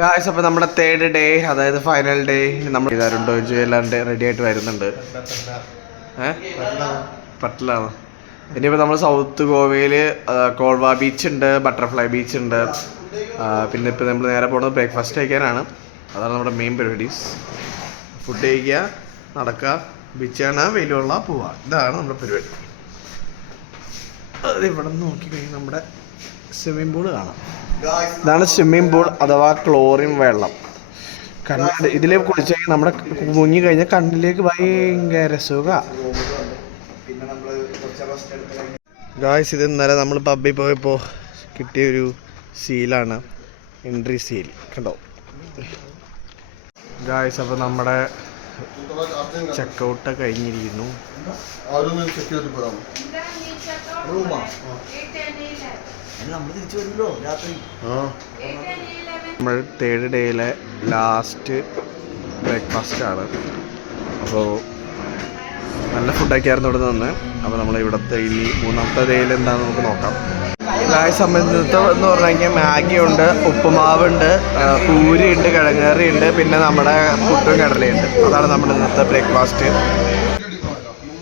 Guys, അപ്പോൾ നമ്മുടെ third day, അതായത് ഫൈനൽ ഡേ, നമ്മൾ ചെയ്താറുണ്ടോ എല്ലാണ്ട് റെഡി ആയിട്ട് വരുന്നുണ്ട്. പട്ടിലാണ്. ഇനിയിപ്പോൾ നമ്മൾ സൗത്ത് ഗോവയിൽ കോൾവ ബീച്ച് ഉണ്ട്, ബട്ടർഫ്ലൈ ബീച്ച് ഉണ്ട്. പിന്നെ ഇപ്പോൾ നമ്മൾ നേരെ പോകുന്നത് ബ്രേക്ക്ഫാസ്റ്റ് കഴിക്കാനാണ്. അതാണ് നമ്മുടെ മെയിൻ പരിപാടീസ്. ഫുഡ് കഴിക്കുക, നടക്കുക, ബീച്ചാണ്, വെയിലുള്ള പോവുക. ഇതാണ് നമ്മുടെ പരിപാടി. അത് ഇവിടെ നിന്ന് നോക്കിക്കഴിഞ്ഞാൽ നമ്മുടെ സ്വിമ്മിംഗ് പൂള് കാണാം. ഇതാണ് സ്വിമ്മിംഗ് പൂൾ അഥവാ ക്ലോറിൻ വെള്ളം. ഇതിലേക്ക് കുളിച്ച് കഴിഞ്ഞാൽ നമ്മുടെ മുങ്ങി കഴിഞ്ഞാൽ കണ്ണിലേക്ക് ഭയങ്കര സുഖ. ഗായ്സ്, ഇത് ഇന്നലെ നമ്മൾ പബ്ബിൽ പോയപ്പോൾ കിട്ടിയൊരു സീലാണ്, എൻട്രി സീൽ. കണ്ടോ ഗായ്സ്? അപ്പോൾ നമ്മുടെ ചെക്കൗട്ട് കഴിഞ്ഞിരിക്കുന്നു. നമ്മൾ തേർഡ് ഡേയിലെ ലാസ്റ്റ് ബ്രേക്ക്ഫാസ്റ്റ് ആണ്. അപ്പോൾ നല്ല ഫുഡൊക്കെയായിരുന്നു ഇവിടെ നിന്ന്. അപ്പോൾ നമ്മൾ ഇവിടുത്തെ ഇനി മൂന്നാമത്തെ ഡേയിൽ എന്താണെന്ന് നമുക്ക് നോക്കാം. ഗായ്സ്, സംബന്ധിച്ച് എന്ന് പറഞ്ഞു കഴിഞ്ഞാൽ മാഗി ഉണ്ട്, ഉപ്പുമാവുണ്ട്, പൂരി ഉണ്ട്, കിഴങ്ങേറി ഉണ്ട്, പിന്നെ നമ്മുടെ പുട്ടും കടലയുണ്ട്. അതാണ് നമ്മുടെ ഇന്നത്തെ ബ്രേക്ക്ഫാസ്റ്റ്.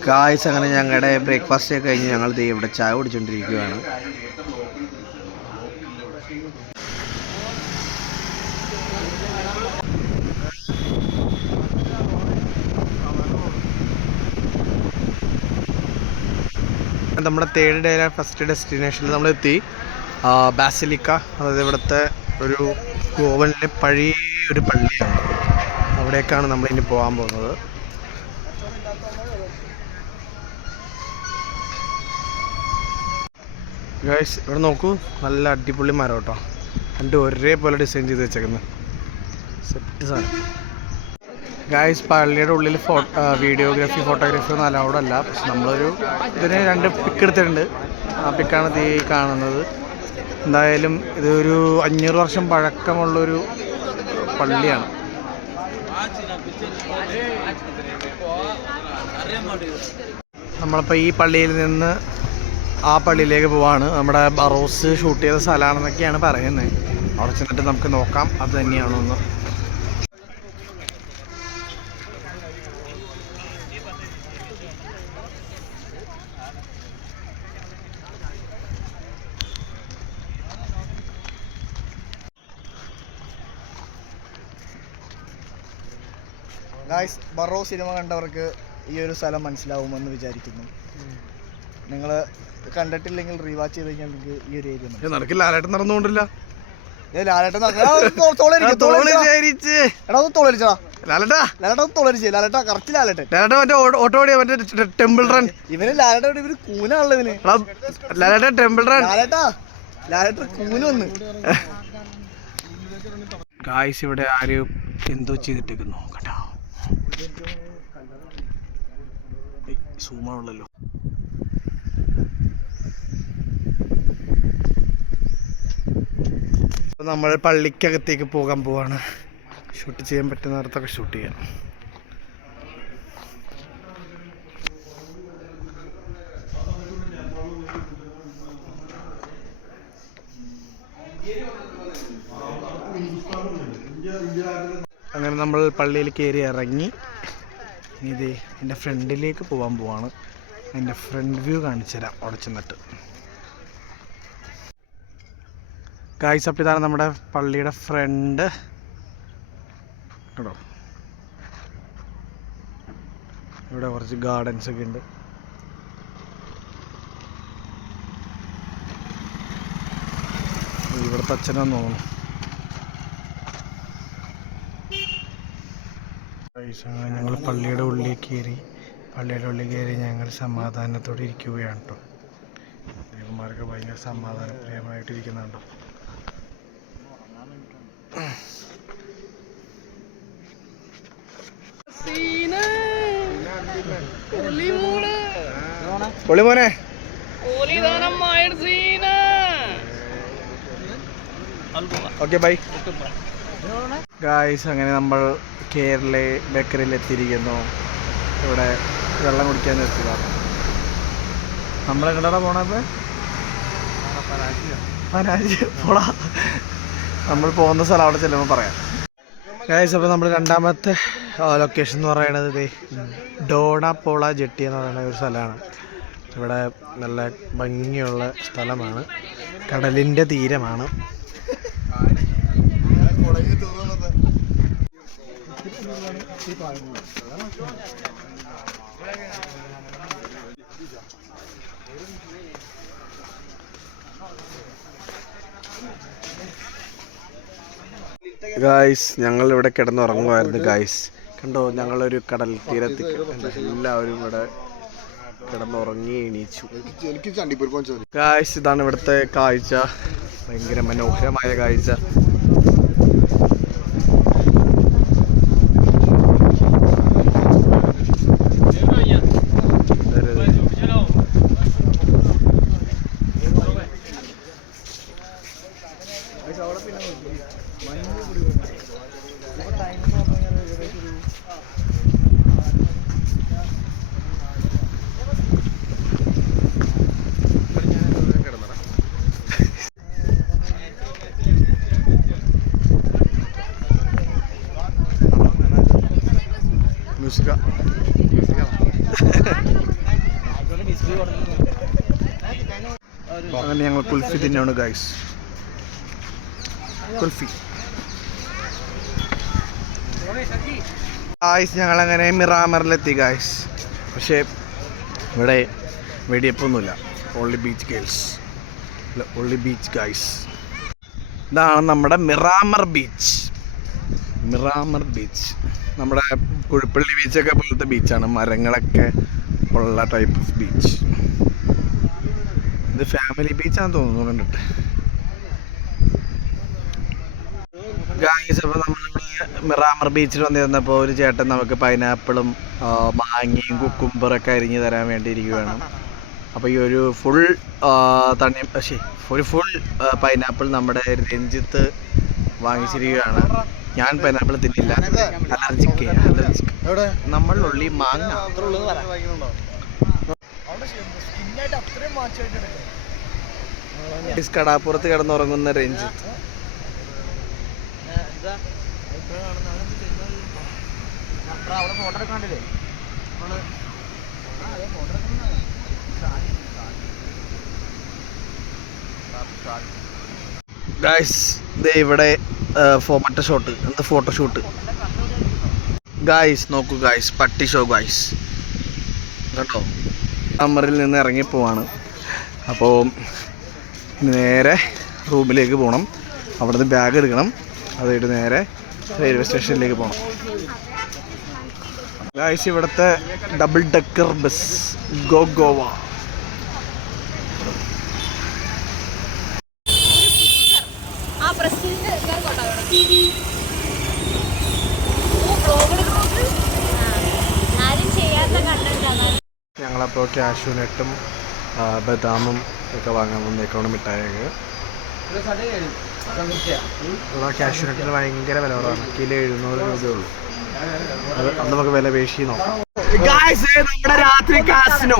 ഗായ്സ്, അങ്ങനെ ഞങ്ങളുടെ ബ്രേക്ക്ഫാസ്റ്റ് ഒക്കെ കഴിഞ്ഞ് ഞങ്ങൾ ഇവിടെ ചായ കുടിച്ചുകൊണ്ടിരിക്കുകയാണ്. നമ്മുടെ തേർഡ് ഡേയിലെ ഫസ്റ്റ് ഡെസ്റ്റിനേഷനിൽ നമ്മളെത്തി. ബാസിലിക്ക, അതായത് ഇവിടുത്തെ ഒരു ഗോവനിലെ പഴയ ഒരു പള്ളിയാണ്. അവിടേക്കാണ് നമ്മളിനി പോകാൻ പോകുന്നത്. ഗൈസ്, ഇവിടെ നോക്കൂ, നല്ല അടിപൊളി മരം കേട്ടോ. രണ്ട് ഒരേപോലെ ഡിസൈൻ ചെയ്ത് വെച്ചേക്കുന്നത് സെറ്റ് സാധനം. ഗായ്സ്, പള്ളിയുടെ ഉള്ളിൽ വീഡിയോഗ്രാഫി ഫോട്ടോഗ്രാഫി ഒന്നും അലൗഡ് അല്ല. പക്ഷെ നമ്മളൊരു ഇതിന് 2 പിക്ക് എടുത്തിട്ടുണ്ട്. ആ പിക്കാണ് ഈ കാണുന്നത്. എന്തായാലും ഇതൊരു 500 വർഷം പഴക്കമുള്ളൊരു പള്ളിയാണ്. നമ്മളിപ്പോൾ ഈ പള്ളിയിൽ നിന്ന് ആ പള്ളിയിലേക്ക് പോവാണ്. നമ്മുടെ ബറോസ് ഷൂട്ട് ചെയ്ത സ്ഥലമാണെന്നൊക്കെയാണ് പറയുന്നത്. അവിടെ ചെന്നിട്ട് നമുക്ക് നോക്കാം അത് തന്നെയാണോ എന്ന്. ഗായ്സ്, ബറോ സിനിമ കണ്ടവർക്ക് ഈ ഒരു സ്ഥലം മനസ്സിലാവുമെന്ന് വിചാരിക്കുന്നു. നിങ്ങൾ കണ്ടിട്ടില്ലെങ്കിൽ റീവാച്ച് ചെയ്ത് കഴിഞ്ഞാൽ നിങ്ങൾക്ക് ഈ ഒരു ഏരിയ നടക്കില്ല. ലാലേട്ടൻ നടന്നുകൊണ്ടില്ല. Temple run. ഇവന് ലാലേട്ടൻ ഇവര് കൂനാണല്ലോ. ഇവന് ലാലേട്ടൻ ടെമ്പിൾ റൺ. ലാലേട്ടൻ കൂന് വന്ന്. ഗായ്സ്, ഇവിടെ ആരും എന്തോ ചെയ്തിട്ടേക്കുന്നു കേട്ടോ. സൂമാണല്ലോ. നമ്മൾ പള്ളിക്കകത്തേക്ക് പോകാൻ പോവാണ്. ഷൂട്ട് ചെയ്യാൻ പറ്റുന്ന നേരത്തൊക്കെ ഷൂട്ട് ചെയ്യാം. അങ്ങനെ നമ്മൾ പള്ളിയിൽ കയറി ഇറങ്ങി. ഇത് എൻ്റെ ഫ്രണ്ടിലേക്ക് പോകാൻ പോവാണ്. അതിൻ്റെ ഫ്രണ്ട് വ്യൂ കാണിച്ചു തരാം അവിടെ ചെന്നിട്ട്. ഗായ്സ്, അപ്പോൾ ഇതാണ് നമ്മുടെ പള്ളിയുടെ ഫ്രണ്ട് കേട്ടോ. ഇവിടെ കുറച്ച് ഗാർഡൻസ് ഒക്കെ ഉണ്ട്. ഇവിടുത്തെ അച്ഛനാന്ന് തോന്നുന്നു. ഞങ്ങൾ പള്ളിയുടെ ഉള്ളിൽ കയറി. ഞങ്ങൾ സമാധാനത്തോടെ ഇരിക്കുകയാണ് കേട്ടോ. ദേവന്മാരൊക്കെ ഭയങ്കര സമാധാനപ്രിയമായിട്ടിരിക്കുന്നുണ്ടോ. പൊളി മോനെ. Okay, bye guys. അങ്ങനെ നമ്മൾ കേരള ബേക്കറിയിൽ എത്തിയിരിക്കുന്നു. ഇവിടെ വെള്ളം കുടിക്കാൻ നിർത്തിയതാണ്. നമ്മളെങ്ങോട്ടാണ് പോണത്? പനാജി പോടാ. നമ്മൾ പോകുന്ന സ്ഥലം അവിടെ ചെല്ലുമ്പോൾ പറയാം. ഗൈസ്, അപ്പോൾ നമ്മൾ രണ്ടാമത്തെ ലൊക്കേഷൻ എന്ന് പറയുന്നത് ഇത് ഡോണാപോള ജെട്ടി എന്ന് പറയുന്ന ഒരു സ്ഥലമാണ്. ഇവിടെ നല്ല ഭംഗിയുള്ള സ്ഥലമാണ്, കടലിൻ്റെ തീരമാണ്. ഗായ്സ്, ഞങ്ങൾ ഇവിടെ കിടന്നുറങ്ങുമായിരുന്നു. ഗായ്സ് കണ്ടോ, ഞങ്ങളൊരു കടൽ തീരത്ത് എല്ലാവരും ഇവിടെ കിടന്നുറങ്ങി എണീച്ചു. ഗായ്സ്, ഇതാണ് ഇവിടുത്തെ കാഴ്ച, ഭയങ്കര മനോഹരമായ കാഴ്ച. അങ്ങനെ ഞങ്ങൾ കുൽഫി തിന്നാണ് ഗൈസ്. കുൽഫി ഗായ്സ്, ഞങ്ങളങ്ങനെ മിറാമറിലെത്തി ഗായ്സ്. പക്ഷേ ഇവിടെ വെടിയപ്പൊന്നുമില്ല, only beach girls, only beach guys. ഇതാണ് നമ്മുടെ മിറാമർ ബീച്ച്. മിറാമർ ബീച്ച് നമ്മുടെ കുഴിപ്പള്ളി ബീച്ചൊക്കെ പോലത്തെ ബീച്ചാണ്, മരങ്ങളൊക്കെ ഉള്ള ടൈപ്പ് ഓഫ് ബീച്ച്. ഇത് ഫാമിലി ബീച്ചാണെന്ന് തോന്നുന്നു കണ്ടിട്ട്. ഗായ്സ്, അപ്പോൾ നമ്മളിവിടെ മിറാമർ ബീച്ചിൽ വന്നിരുന്നപ്പോൾ ഒരു ചേട്ടൻ നമുക്ക് പൈനാപ്പിളും മാങ്ങയും കുക്കുംബറൊക്കെ അരിഞ്ഞ് തരാൻ വേണ്ടി ഇരിക്കുകയാണ്. അപ്പോൾ ഈ ഒരു ഫുൾ ഒരു ഫുൾ പൈനാപ്പിൾ നമ്മുടെ രഞ്ജിത്ത് വാങ്ങിച്ചിരിക്കുകയാണ്. ഞാൻ പൈനാപ്പിൾ തിന്നില്ല, അലർജിക്ക്. നമ്മളുള്ളി മാങ്ങ കടാപ്പുറത്ത് കിടന്നുറങ്ങുന്ന രഞ്ജിത്ത്. ഗായ്സ്, ദേ ഇവിടെ ഫോട്ടോഷൂട്ട്. ഗായ്സ് നോക്കൂ ഗായ്സ്, പട്ടി ഷോ ഗായ്സ് കേട്ടോ. അമറിൽ നിന്ന് ഇറങ്ങി പോവാണ്. അപ്പോൾ നേരെ റൂമിലേക്ക് പോകണം, അവിടുന്ന് ബാഗ് എടുക്കണം, അതായിട്ട് നേരെ റെയിൽവേ സ്റ്റേഷനിലേക്ക് പോകണം. ഗായ്സ്, ഇവിടുത്തെ ഡബിൾ ഡെക്കർ ബസ് ഗോവ. ഞങ്ങളപ്പോൾ കാഷ്യൂനട്ടും ബദാമും ഒക്കെ വാങ്ങാൻ വന്നേക്കാണ് മിഠായിയൊക്കെ. കാഷ്യൂനട്ടിന് ഭയങ്കര വില കുറവാണ്, കിലോ 700 രൂപയുള്ളൂ. അത് നമുക്ക് വില പേശി നോക്കാം. നമ്മുടെ രാത്രി കാസിനോ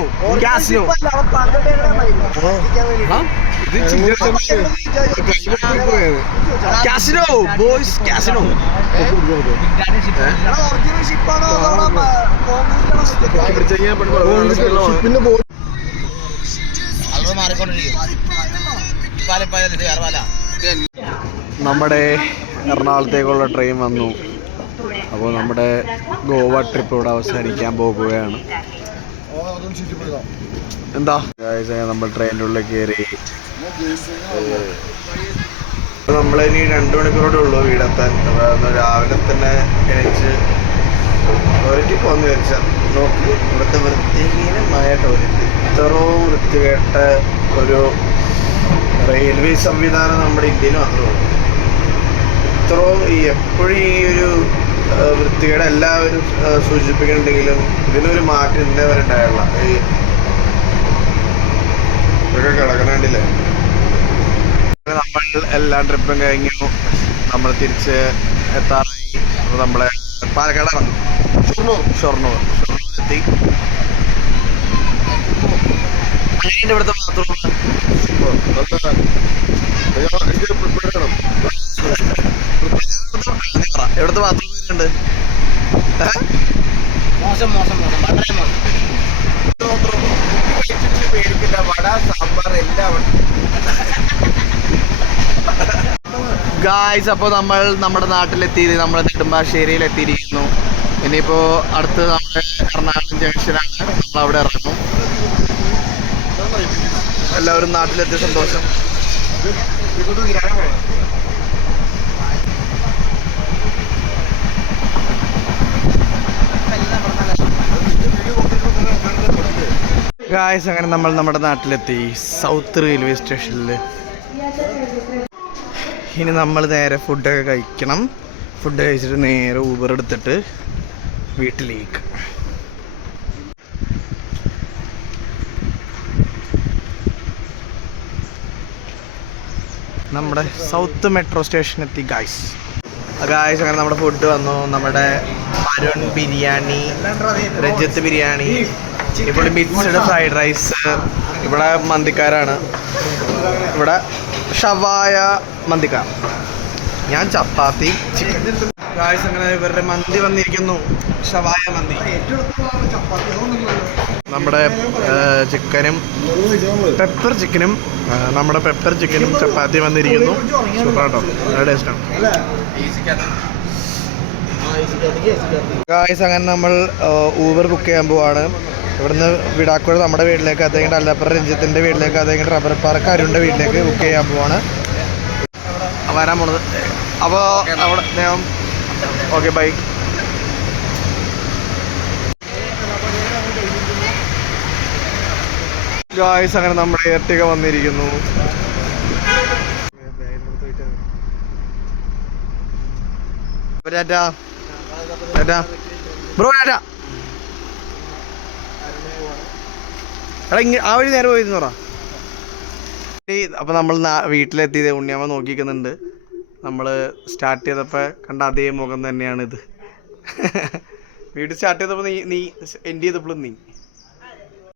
ബോയ്സ് കാസിനോ നമ്മുടെ എറണാകുളത്തേക്കുള്ള ട്രെയിൻ വന്നു. അപ്പോൾ നമ്മുടെ ഗോവ ട്രിപ്പ് ഇവിടെ അവസാനിക്കാൻ പോകുകയാണ്. എന്താ നമ്മൾ ട്രെയിനിൻ്റെ ഉള്ളിൽ കയറി. നമ്മളിനി 2 മണിക്കൂറോടെ ഉള്ളൂ വീടെത്താൻ. രാവിലെ തന്നെ എണീച്ച് ടോയ്ലറ്റിൽ പോകുന്ന വിചാരിച്ചാൽ നോക്കി ഇവിടുത്തെ വൃത്തിഹീനമായ ടോയ്ലറ്റ്. ഇത്രയും വൃത്തികെട്ട ഒരു റെയിൽവേ സംവിധാനം നമ്മുടെ ഇന്ത്യയിൽ മാത്രമേ ഉള്ളൂ. ഇത്രയും എപ്പോഴും ഈ ഒരു വൃത്തികേട് എല്ലാവരും സൂചിപ്പിക്കുന്നുണ്ടെങ്കിലും ഇതിനൊരു മാറ്റം ഇന്നേ വരെ ഉണ്ടായുള്ള. ഇതൊക്കെ കിടക്കണുണ്ടല്ലേ. നമ്മൾ എല്ലാ ട്രിപ്പും കഴിഞ്ഞു, നമ്മൾ തിരിച്ച് എത്താറായി. അപ്പോൾ നമ്മളെ പാലക്കാട് ഇറങ്ങും. ഷൊർണൂരെത്തി. ഇവിടുത്തെ ബാത്റൂം എവിടുത്തെ ബാത്റൂം ഉണ്ട്? മോശം മോശം മോശം വളരെ മോശം. പേടിക്കില്ല, വട സാമ്പാർ എല്ലാം ഗായ്സ്. അപ്പോൾ നമ്മൾ നമ്മുടെ നാട്ടിലെത്തി, നമ്മൾ നെടുമ്പാശ്ശേരിയിൽ എത്തിയിരിക്കുന്നു. ഇനിയിപ്പോൾ അടുത്ത് നമ്മൾ എറണാകുളം ജംഗ്ഷനാണ്, നമ്മൾ അവിടെ ഇറങ്ങും. എല്ലാവരും നാട്ടിലെത്തിയ സന്തോഷം. ഗായ്സ്, അങ്ങനെ നമ്മൾ നമ്മുടെ നാട്ടിലെത്തി, സൗത്ത് റെയിൽവേ സ്റ്റേഷനിൽ. ഇനി നമ്മൾ നേരെ ഫുഡൊക്കെ കഴിക്കണം. ഫുഡ് കഴിച്ചിട്ട് നേരെ ഊബർ എടുത്തിട്ട് വീട്ടിലേക്ക്. നമ്മുടെ സൗത്ത് മെട്രോ സ്റ്റേഷൻ എത്തി ഗായ്സ്. അങ്ങനെ നമ്മുടെ ഫുഡ് വന്നു. നമ്മുടെ അരുൺ ബിരിയാണി, രജത്ത് ബിരിയാണി, ഇവിടെ മിക്സ്ഡ് ഫ്രൈഡ് റൈസ്, ഇവിടെ മന്തിക്കാരാണ്, ഇവിടെ ഷവായ മന്തിക്കാർ, ഞാൻ ചപ്പാത്തി ചിക്കൻ. ഗായ്സ്, അങ്ങനെ ഇവരുടെ മന്തി വന്നിരിക്കുന്നു, ഷവായ മന്തി. നമ്മുടെ ചിക്കനും പെപ്പർ ചിക്കനും ചപ്പാത്തി വന്നിരിക്കുന്നു. സൂപ്പറാട്ടോ, നല്ല ടേസ്റ്റാണ് ഗായ്സ്. അങ്ങനെ നമ്മൾ ഊബർ ബുക്ക് ചെയ്യാൻ പോവാണ്. ഇവിടുന്ന് വിടാക്കോട് നമ്മുടെ വീട്ടിലേക്ക്, അദ്ദേഹം അല്ലപ്പുറം രഞ്ജിത്തിൻ്റെ വീട്ടിലേക്ക്, അദ്ദേഹം റബ്ബർ പാർക്ക് അരുണിൻ്റെ വീട്ടിലേക്ക് ബുക്ക് ചെയ്യാൻ പോവാണ് വരാൻ പോണത്. അപ്പോൾ അവിടെ അദ്ദേഹം ഓക്കെ ബൈ. ഗായ്സ്, അങ്ങനെ നമ്മുടെ എർട്ടിക വന്നിരിക്കുന്നു. ബ്രോ ടാറ്റാ. എടാ ആ വഴി നേരെ പോയിരുന്നു പറ. അപ്പോൾ നമ്മൾ വീട്ടിലെത്തിയത് ഉണ്ണിയമ്മ നോക്കിക്കുന്നുണ്ട്. നമ്മൾ സ്റ്റാർട്ട് ചെയ്തപ്പോൾ കണ്ട അതേ മുഖം തന്നെയാണിത്. വീട്ടിൽ സ്റ്റാർട്ട് ചെയ്തപ്പോൾ നീ എൻഡ് ചെയ്തപ്പോഴും നീ